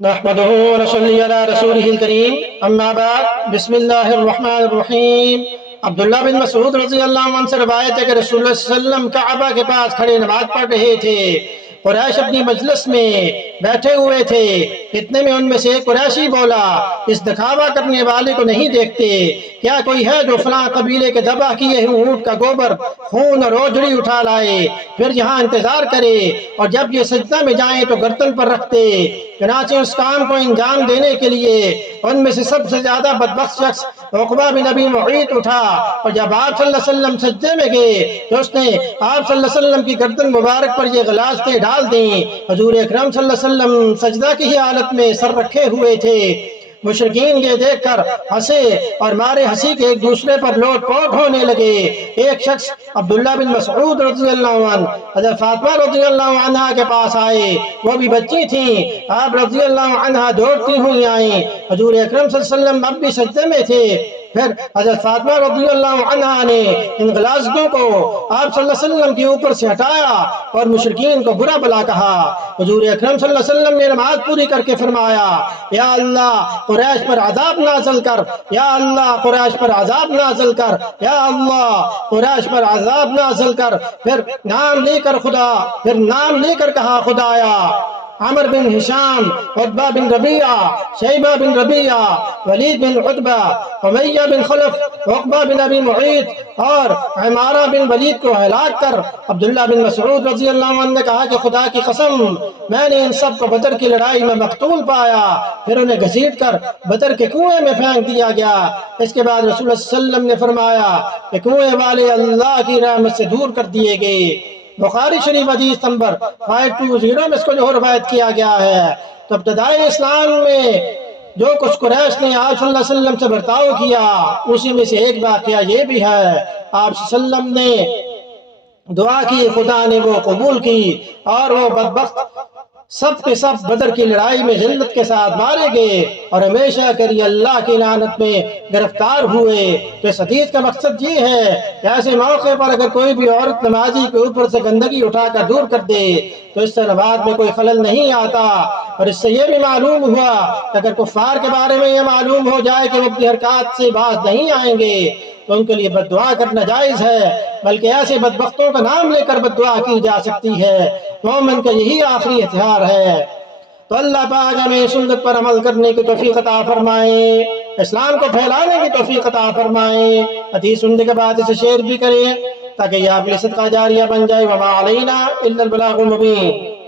نحمده ونصلي على رسوله الكريم اما بعد بسم اللہ الرحمن الرحیم۔ عبداللہ بن مسعود رضی اللہ عنہ سے روایت ہے کہ رسول اللہ صلی اللہ علیہ وسلم کعبہ کے پاس کھڑے نماز پڑھ رہے تھے۔ قریش اپنی مجلس میں بیٹھے ہوئے تھے، اتنے میں ان میں سے ایک قریشی بولا، اس دکھاوا کرنے والے کو نہیں دیکھتے؟ کیا کوئی ہے جو فلاں قبیلے کے ذبح کیے ہوئے اونٹ کا گوبر، خون اور اوجڑی اٹھا لائے، پھر یہاں انتظار کرے اور جب یہ سجدہ میں جائیں تو گردن پر رکھتے؟ چنانچہ اس کام کو انجام دینے کے لیے ان میں سے سب سے زیادہ بدبخت شخص عقبہ بن ابی معیط اٹھا، اور جب آپ صلی اللہ علیہ وسلم سجدے میں گئے تو اس نے آپ صلی اللہ علیہ وسلم کی گردن مبارک پر یہ غلاظتیں ڈال دیں۔ حضور اکرم صلی اللہ علیہ وسلم سجدہ کی ہی حالت میں سر رکھے ہوئے تھے۔ مشرکین یہ دیکھ کر ہنسے اور مارے ہنسی کے ایک دوسرے پر لوٹ پوٹ ہونے لگے۔ ایک شخص عبداللہ بن مسعود رضی اللہ عنہ حضرت فاطمہ رضی اللہ عنہ کے پاس آئے، وہ بھی بچی تھیں۔ آپ رضی اللہ عنہ دوڑتی ہوئی آئیں، حضور اکرم صلی اللہ علیہ وسلم اب بھی سجدے میں تھے۔ پھر حضرت فاطمہ رضی اللہ عنہ نے ان غلاظتوں کو آپ صلی اللہ علیہ وسلم کے اوپر سے ہٹایا اور مشرکین کو برا بلا کہا۔ حضور اکرم صلی اللہ علیہ وسلم نے نماز پوری کر کے فرمایا، یا اللہ قریش پر عذاب نازل کر، یا اللہ قریش پر عذاب نازل کر، یا اللہ قریش پر عذاب نازل کر۔ پھر نام لے کر کہا، خدایا عمر بن ہشام، عتبہ بن ربیعہ، شیبہ بن ربیعہ، ولید بن عتبہ، امیہ بن خلف، عقبہ بن ابی معیط اور عمارہ بن ولید کو ہلاک کر۔ عبداللہ بن مسعود رضی اللہ عنہ نے کہا کہ خدا کی قسم، میں نے ان سب کو بدر کی لڑائی میں مقتول پایا، پھر انہیں گھسیٹ کر بدر کے کنویں میں پھینک دیا گیا۔ اس کے بعد رسول اللہ صلی اللہ علیہ وسلم نے فرمایا کہ کنویں والے اللہ کی رحمت سے دور کر دیے گئے۔ بخاری شریف حدیث نمبر 520 میں اس کو جو روایت کیا گیا ہے۔ تو ابتدائی اسلام میں جو کچھ قریش نے آپ صلی اللہ علیہ وسلم سے برتاؤ کیا، اسی میں سے ایک واقعہ یہ بھی ہے۔ آپ صلی اللہ علیہ وسلم نے دعا کی، خدا نے وہ قبول کی، اور وہ بدبخت سب کے سب بدر کی لڑائی میں ذلت کے ساتھ مارے گئے اور ہمیشہ کے لیے اللہ کی لعنت میں گرفتار ہوئے۔ تو اس حدیث کا مقصد یہ ہے کہ ایسے موقع پر اگر کوئی بھی عورت نمازی کے اوپر سے گندگی اٹھا کر دور کر دے تو اس سے نماز میں کوئی خلل نہیں آتا۔ اور اس سے یہ بھی معلوم ہوا کہ اگر کفار کے بارے میں یہ معلوم ہو جائے کہ وہ اپنی حرکات سے باز نہیں آئیں گے تو ان کے لیے بد دعا کرنا جائز ہے، بلکہ ایسے بدبختوں کا نام لے کر بد دعا کی جا سکتی ہے۔ مومن کا یہی آخری ہتھیار ہے۔ تو اللہ پاک ہمیں سنت پر عمل کرنے کی توفیق عطا فرمائے، اسلام کو پھیلانے کی توفیق عطا فرمائے، حدیث سننے کے بعد اسے شیئر بھی کریں تاکہ یہ آپ کے لیے صدقہ جاریہ بن جائے۔ وما علینا الا البلاغ المبین۔